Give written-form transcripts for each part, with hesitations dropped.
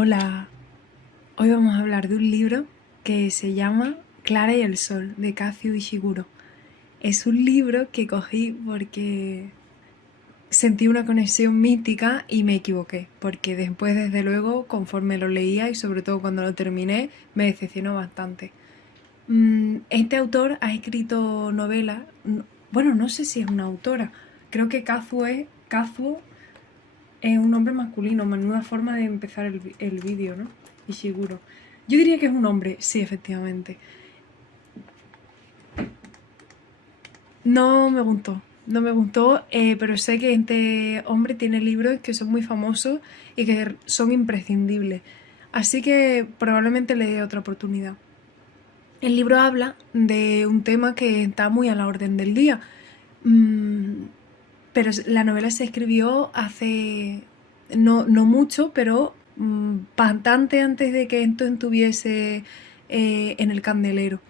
Hola, hoy vamos a hablar de un libro que se llama Clara y el Sol, de Kazuo Ishiguro. Es un libro que cogí porque sentí una conexión mística y me equivoqué, porque después, desde luego, conforme lo leía y sobre todo cuando lo terminé, me decepcionó bastante. Este autor ha escrito novelas, bueno, no sé si es una autora, creo que Kazuo es un nombre masculino, menuda forma de empezar el vídeo, ¿no? Ishiguro. Yo diría que es un hombre, sí, efectivamente. No me gustó, pero sé que este hombre tiene libros que son muy famosos y que son imprescindibles. Así que probablemente le dé otra oportunidad. El libro habla de un tema que está muy a la orden del día, pero la novela se escribió hace no mucho, pero bastante antes de que esto estuviese en el candelero.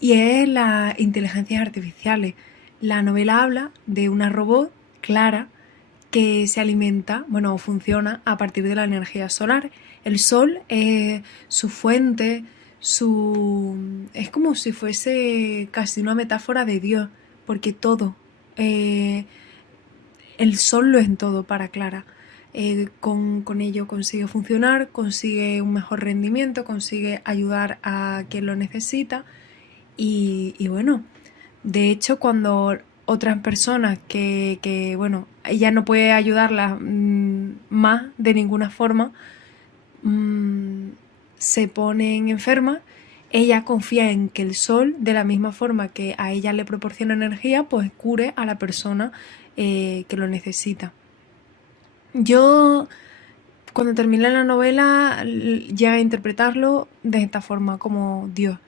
Y es las inteligencias artificiales. La novela habla de una robot, Clara, que se alimenta, bueno, funciona a partir de la energía solar. El sol es su fuente, es como si fuese casi una metáfora de Dios, porque todo, eh, el sol lo es en todo para Clara. Con ello consigue funcionar, consigue un mejor rendimiento, consigue ayudar a quien lo necesita y bueno, de hecho cuando otras personas bueno, ella no puede ayudarlas más de ninguna forma, se ponen enfermas, ella confía en que el sol, de la misma forma que a ella le proporciona energía, pues cure a la persona que lo necesita. Yo, cuando terminé la novela, llegué a interpretarlo de esta forma, como Dios.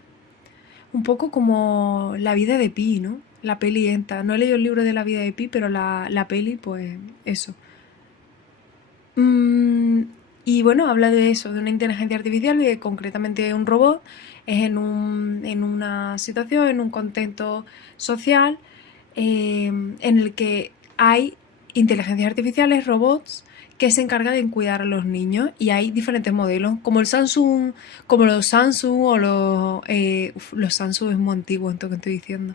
Un poco como La vida de Pi, ¿no? La peli esta. No he leído el libro de La vida de Pi, pero la peli, pues eso. Y bueno, habla de eso, de una inteligencia artificial y de concretamente un robot. Es en una situación, en un contexto social, en el que hay inteligencias artificiales, robots, que se encargan de cuidar a los niños y hay diferentes modelos, como el Samsung, como los Samsung o los Samsung es muy antiguo esto que estoy diciendo.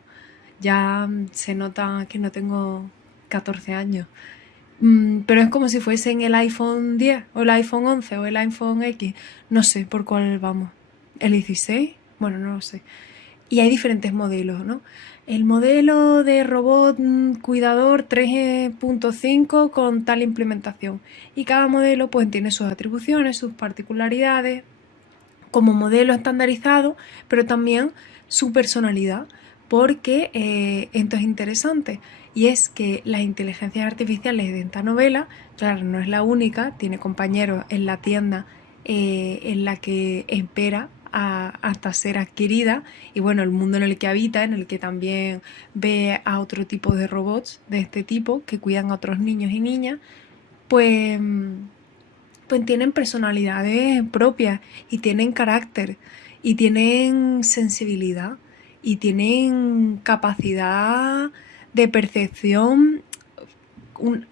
Ya se nota que no tengo 14 años. Pero es como si fuesen el iPhone 10 o el iPhone 11 o el iPhone X. No sé por cuál vamos. ¿El 16? Bueno, no lo sé. Y hay diferentes modelos, ¿no? El modelo de robot cuidador 3.5 con tal implementación. Y cada modelo pues tiene sus atribuciones, sus particularidades como modelo estandarizado, pero también su personalidad, porque esto es interesante, y es que las inteligencias artificiales de esta novela, claro, no es la única, tiene compañeros en la tienda en la que espera hasta ser adquirida, y bueno, el mundo en el que habita, en el que también ve a otro tipo de robots de este tipo que cuidan a otros niños y niñas, pues pues tienen personalidades propias y tienen carácter y tienen sensibilidad y tienen capacidad de percepción un,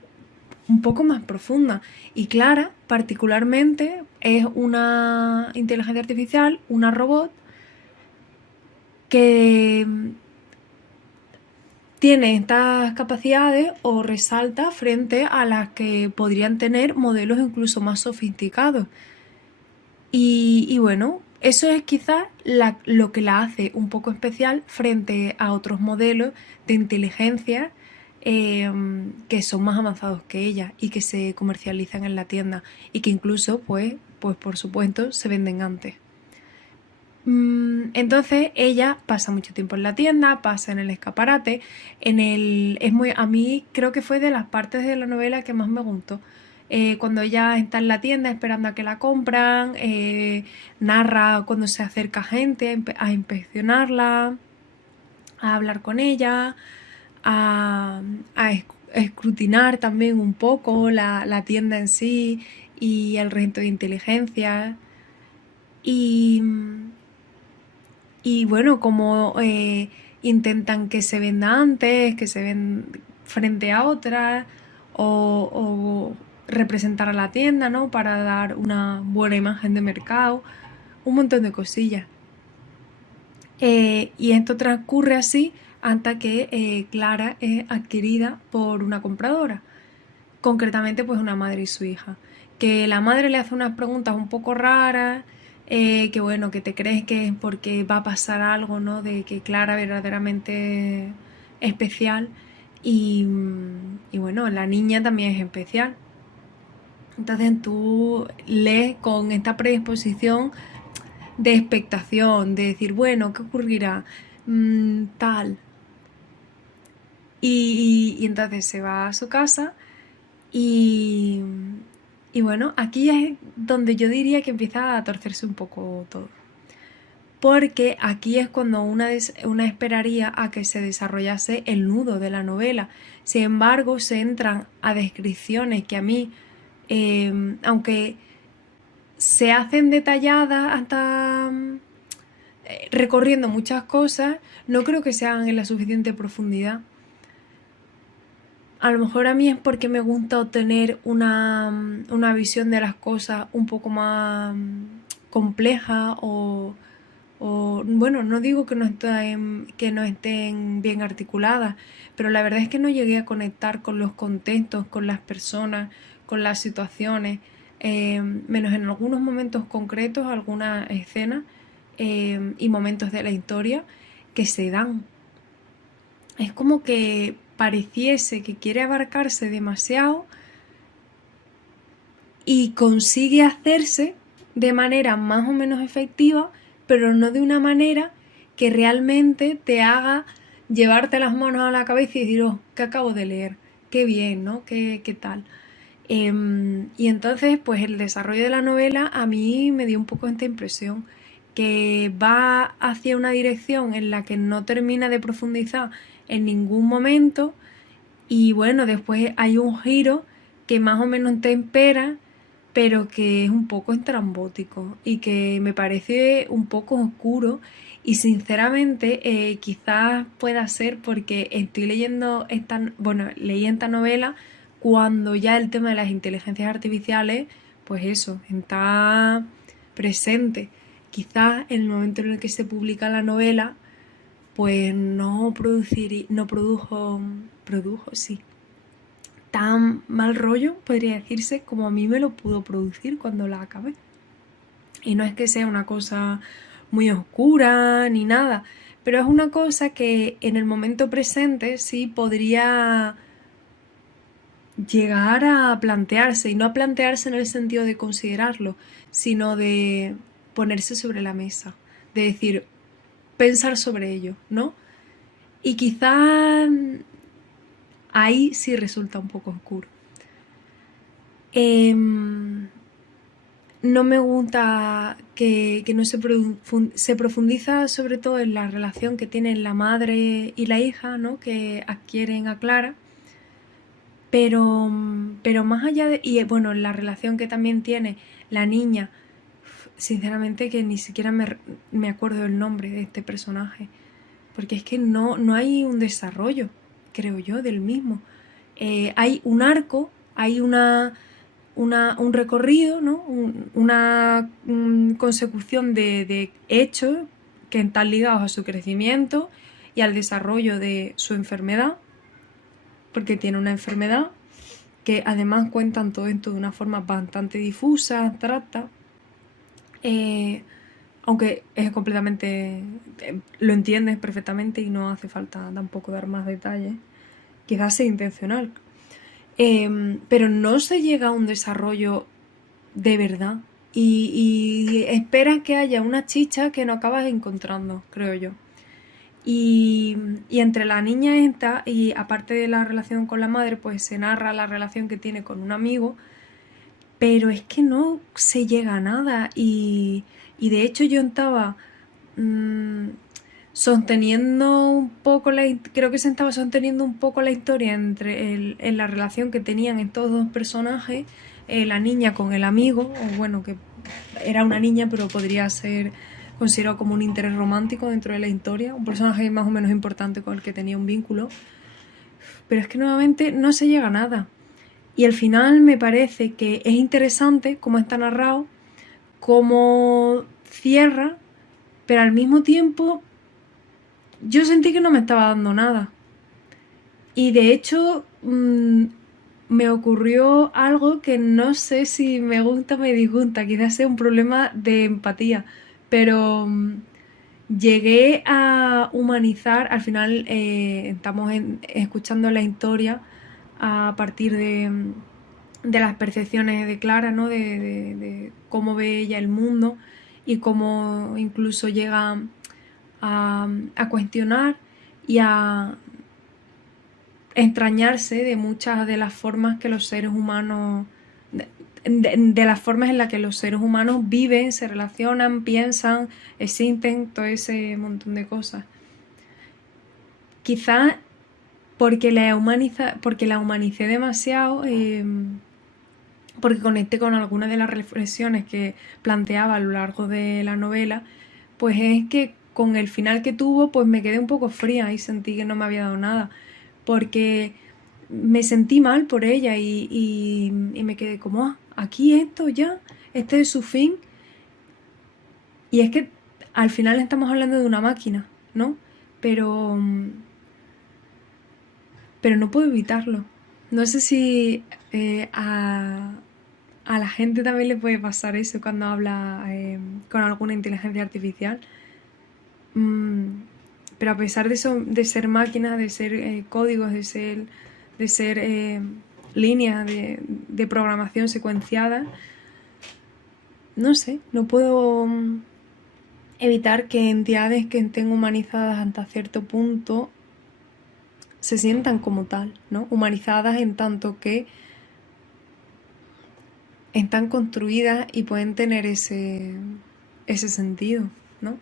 un poco más profunda. Y Clara, particularmente, es una inteligencia artificial, una robot, que tiene estas capacidades o resalta frente a las que podrían tener modelos incluso más sofisticados. Y bueno, eso es quizás lo que la hace un poco especial frente a otros modelos de inteligencia que son más avanzados que ella y que se comercializan en la tienda y que incluso, pues por supuesto, se venden antes. Entonces ella pasa mucho tiempo en la tienda, pasa en el escaparate, a mí creo que fue de las partes de la novela que más me gustó. Cuando ella está en la tienda esperando a que la compran, narra cuando se acerca gente a inspeccionarla, a hablar con ella, a escrutinar también un poco la tienda en sí y el resto de inteligencia. Y, y bueno, como intentan que se venda antes, que se ven frente a otras, o representar a la tienda, ¿no? Para dar una buena imagen de mercado, un montón de cosillas. Y esto transcurre así hasta que Clara es adquirida por una compradora, concretamente pues una madre y su hija, que la madre le hace unas preguntas un poco raras, que bueno, que te crees que es porque va a pasar algo, ¿no? De que Clara verdaderamente es especial y bueno, la niña también es especial. Entonces tú lees con esta predisposición de expectación, de decir, bueno, ¿qué ocurrirá? Tal. Y entonces se va a su casa y, y bueno, aquí es donde yo diría que empieza a torcerse un poco todo. Porque aquí es cuando una esperaría a que se desarrollase el nudo de la novela. Sin embargo, se entran a descripciones que a mí, aunque se hacen detalladas hasta recorriendo muchas cosas, no creo que se hagan en la suficiente profundidad. A lo mejor a mí es porque me gusta obtener una visión de las cosas un poco más compleja o bueno, no digo que que no estén bien articuladas, pero la verdad es que no llegué a conectar con los contextos, con las personas, con las situaciones, menos en algunos momentos concretos, algunas escenas y momentos de la historia que se dan. Es como que pareciese que quiere abarcarse demasiado y consigue hacerse de manera más o menos efectiva, pero no de una manera que realmente te haga llevarte las manos a la cabeza y decir, oh, ¿qué acabo de leer? Qué bien, ¿no? ¿Qué tal? Y entonces, pues el desarrollo de la novela a mí me dio un poco esta impresión, que va hacia una dirección en la que no termina de profundizar en ningún momento y bueno, después hay un giro que más o menos te espera, pero que es un poco estrambótico y que me parece un poco oscuro y sinceramente quizás pueda ser porque estoy leyendo leí esta novela cuando ya el tema de las inteligencias artificiales, pues eso, está presente. Quizás en el momento en el que se publica la novela, pues no produjo, sí, tan mal rollo, podría decirse, como a mí me lo pudo producir cuando la acabé. Y no es que sea una cosa muy oscura ni nada, pero es una cosa que en el momento presente sí podría llegar a plantearse, y no a plantearse en el sentido de considerarlo, sino de ponerse sobre la mesa, de decir, pensar sobre ello, ¿no? Y quizá ahí sí resulta un poco oscuro. No me gusta que no se profundiza sobre todo en la relación que tienen la madre y la hija, ¿no? Que adquieren a Clara. Pero más allá de... Y bueno, la relación que también tiene la niña, sinceramente que ni siquiera me acuerdo del nombre de este personaje. Porque es que no hay un desarrollo, creo yo, del mismo. Hay un arco, hay un recorrido, ¿no? Una consecución de hechos que están ligados a su crecimiento y al desarrollo de su enfermedad, porque tiene una enfermedad que además cuentan todo esto de una forma bastante difusa, abstracta, aunque es completamente, lo entiendes perfectamente y no hace falta tampoco dar más detalles, quizás sea intencional, pero no se llega a un desarrollo de verdad y esperas que haya una chicha que no acabas encontrando, creo yo. Y entre la niña esta y aparte de la relación con la madre, pues se narra la relación que tiene con un amigo, pero es que no se llega a nada y de hecho yo estaba sosteniendo un poco creo que se estaba sosteniendo un poco la historia en la relación que tenían estos dos personajes, la niña con el amigo, o bueno, que era una niña pero podría ser considerado como un interés romántico dentro de la historia, un personaje más o menos importante con el que tenía un vínculo, pero es que nuevamente no se llega a nada. Y al final me parece que es interesante cómo está narrado, cómo cierra, pero al mismo tiempo yo sentí que no me estaba dando nada. Y de hecho me ocurrió algo que no sé si me gusta o me disgusta, quizás sea un problema de empatía, pero llegué a humanizar, al final estamos escuchando la historia a partir de las percepciones de Clara, ¿no? De cómo ve ella el mundo y cómo incluso llega a cuestionar y a extrañarse de muchas de las formas que los seres humanos, de las formas en las que los seres humanos viven, se relacionan, piensan, existen, todo ese montón de cosas. Quizás porque porque la humanicé demasiado, porque conecté con algunas de las reflexiones que planteaba a lo largo de la novela, pues es que con el final que tuvo, pues me quedé un poco fría y sentí que no me había dado nada, porque me sentí mal por ella y me quedé como, aquí esto ya, este es su fin. Y es que al final estamos hablando de una máquina, ¿no? Pero, pero no puedo evitarlo. No sé si a la gente también le puede pasar eso cuando habla con alguna inteligencia artificial. Pero a pesar de eso, de ser máquinas, de ser códigos, de ser líneas de programación secuenciada, no sé, no puedo evitar que entidades que estén humanizadas hasta cierto punto se sientan como tal, ¿no? Humanizadas en tanto que están construidas y pueden tener ese sentido, ¿no?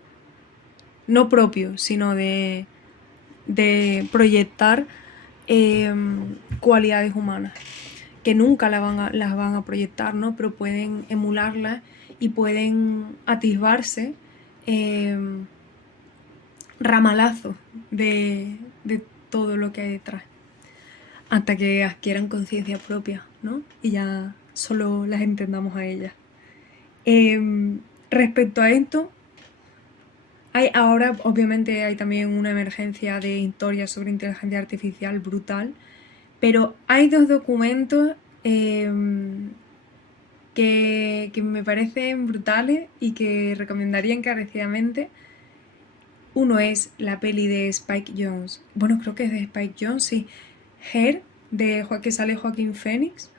No propio, sino de proyectar cualidades humanas, que nunca las van a proyectar, ¿no? Pero pueden emularlas y pueden atisbarse ramalazos de todo lo que hay detrás, hasta que adquieran conciencia propia, ¿no? Y ya solo las entendamos a ellas. Respecto a esto, ahora obviamente hay también una emergencia de historias sobre inteligencia artificial brutal, pero hay dos documentos que me parecen brutales y que recomendaría encarecidamente. Uno es la peli de Spike Jonze, bueno, creo que es de Spike Jonze, sí, Her, que sale Joaquín Phoenix.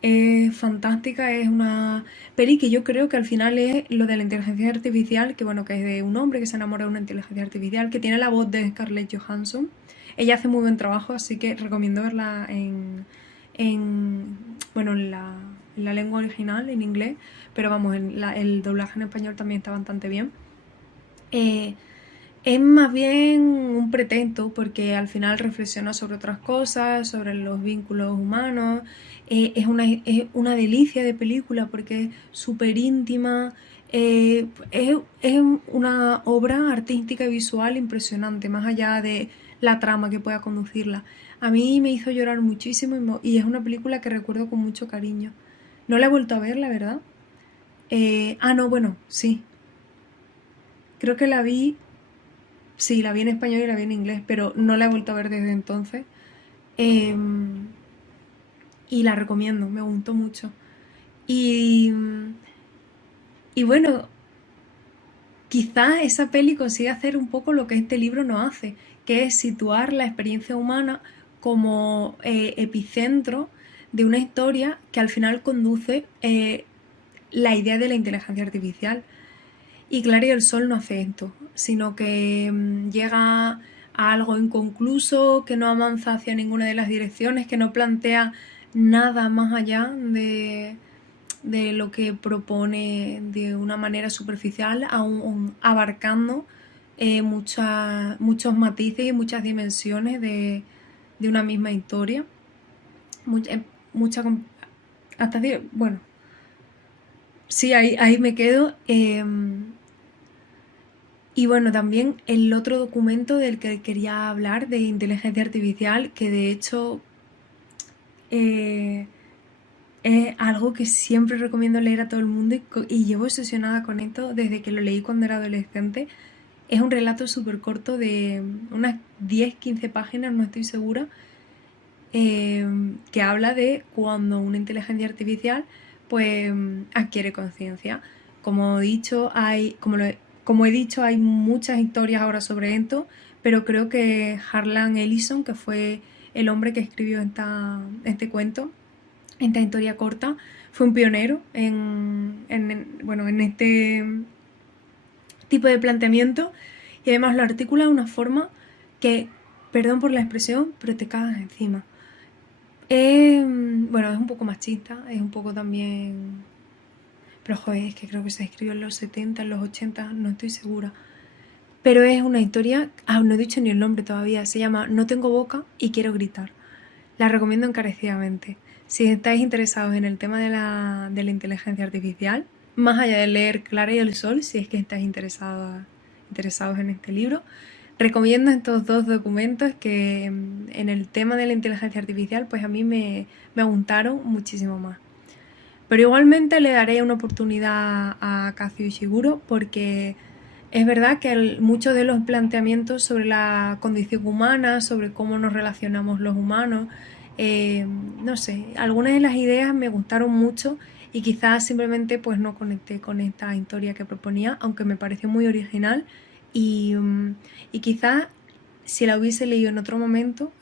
Es fantástica, es una peli que yo creo que al final es lo de la inteligencia artificial, que bueno, que es de un hombre que se enamora de una inteligencia artificial, que tiene la voz de Scarlett Johansson. Ella hace muy buen trabajo, así que recomiendo verla bueno, en la lengua original, en inglés, pero vamos, el doblaje en español también está bastante bien. Es más bien un pretexto porque al final reflexiona sobre otras cosas, sobre los vínculos humanos. Es una delicia de película porque es súper íntima. Es una obra artística y visual impresionante, más allá de la trama que pueda conducirla. A mí me hizo llorar muchísimo y es una película que recuerdo con mucho cariño. No la he vuelto a ver, la verdad. No, bueno, sí. Creo que la vi. Sí, la vi en español y la vi en inglés, pero no la he vuelto a ver desde entonces. Y la recomiendo, me gustó mucho. Y, y bueno, quizás esa peli consiga hacer un poco lo que este libro no hace, que es situar la experiencia humana como epicentro de una historia que al final conduce la idea de la inteligencia artificial. Y Clary el Sol no hace esto, sino que llega a algo inconcluso, que no avanza hacia ninguna de las direcciones, que no plantea nada más allá de lo que propone de una manera superficial, aún abarcando muchos matices y muchas dimensiones de una misma historia. Mucha, hasta bueno, sí, ahí me quedo. Y bueno, también el otro documento del que quería hablar de inteligencia artificial, que de hecho Eh, es algo que siempre recomiendo leer a todo el mundo y llevo obsesionada con esto desde que lo leí cuando era adolescente. Es un relato súper corto de unas 10-15 páginas, no estoy segura, que habla de cuando una inteligencia artificial pues adquiere conciencia. Como he dicho, como he dicho, hay muchas historias ahora sobre esto, pero creo que Harlan Ellison, que fue el hombre que escribió este cuento, esta historia corta, fue un pionero bueno, en este tipo de planteamiento y además lo articula de una forma que, perdón por la expresión, pero te cagas encima. Bueno, es un poco machista, es un poco también... Pero joder, es que creo que se escribió en los 70, en los 80, no estoy segura. Pero es una historia... no he dicho ni el nombre todavía. Se llama No tengo boca y quiero gritar. La recomiendo encarecidamente. Si estáis interesados en el tema de la inteligencia artificial, más allá de leer Clara y el Sol, si es que estáis interesados en este libro, recomiendo estos dos documentos que en el tema de la inteligencia artificial pues a mí me gustaron muchísimo más. Pero igualmente le daré una oportunidad a Kazuo Ishiguro porque es verdad que muchos de los planteamientos sobre la condición humana, sobre cómo nos relacionamos los humanos, no sé, algunas de las ideas me gustaron mucho y quizás simplemente pues no conecté con esta historia que proponía, aunque me pareció muy original y quizás si la hubiese leído en otro momento,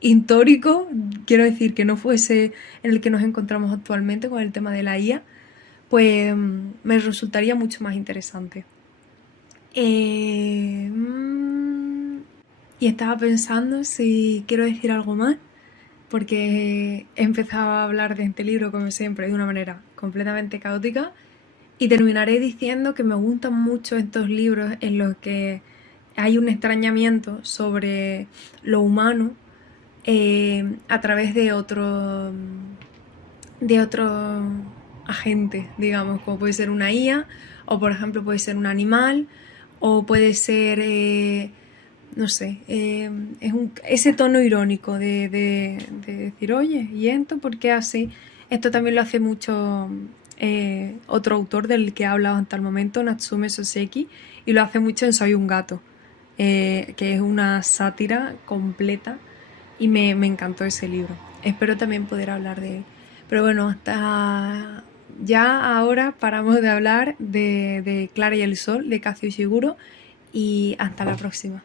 histórico, quiero decir que no fuese en el que nos encontramos actualmente con el tema de la IA, pues me resultaría mucho más interesante. Y estaba pensando si quiero decir algo más, porque he empezado a hablar de este libro, como siempre, de una manera completamente caótica, y terminaré diciendo que me gustan mucho estos libros en los que hay un extrañamiento sobre lo humano a través de otro agente, digamos, como puede ser una IA, o por ejemplo puede ser un animal, o puede ser, no sé, ese tono irónico de decir, oye, ¿y esto por qué así? Esto también lo hace mucho otro autor del que he hablado hasta el momento, Natsume Soseki, y lo hace mucho en Soy un gato, que es una sátira completa y me encantó ese libro. Espero también poder hablar de él. Pero bueno, hasta ya ahora paramos de hablar de Clara y el Sol, de Kazuo Ishiguro, y hasta la próxima.